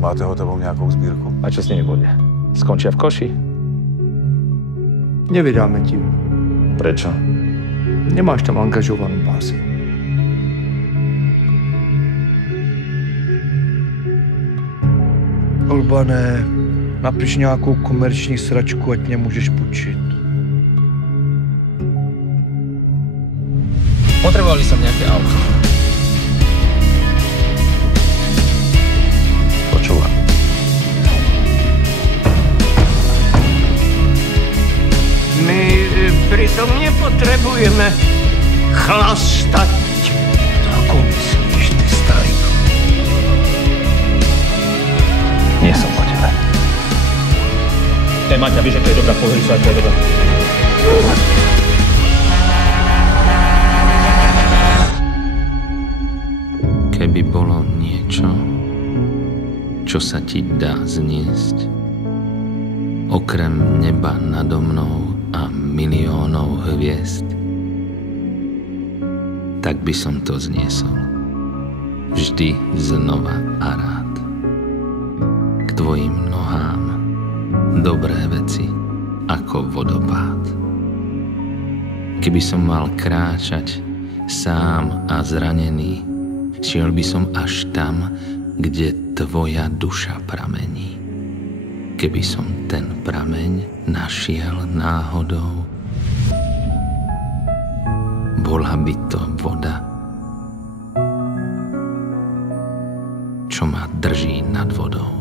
máte hotovou nějakou sbírku? A čo s nimi bude? Skončia v koši? Nevydáme ti ju. Prečo? Nemáš tam angažovanú bázi. Olbané, napiš nějakou komerční sračku, ať mě můžeš půjčit. Potrebovali som nejaké auto. Počúvam. My pritom nepotrebujeme chlastať. Ako myslíš, ty starý? Nie som po tebe. Maťa, vieš, že to je dobrá, pozri sa, ako je dobrá. Keby bolo niečo, čo sa ti dá zniesť, okrem neba nado mnou a miliónov hviezd, tak by som to zniesol. Vždy znova a rád. K tvojim nohám dobré veci ako vodopád. Keby som mal kráčať sám a zranený, šiel by som až tam, kde tvoja duša pramení. Keby som ten prameň našiel náhodou, bola by to voda, čo ma drží nad vodou.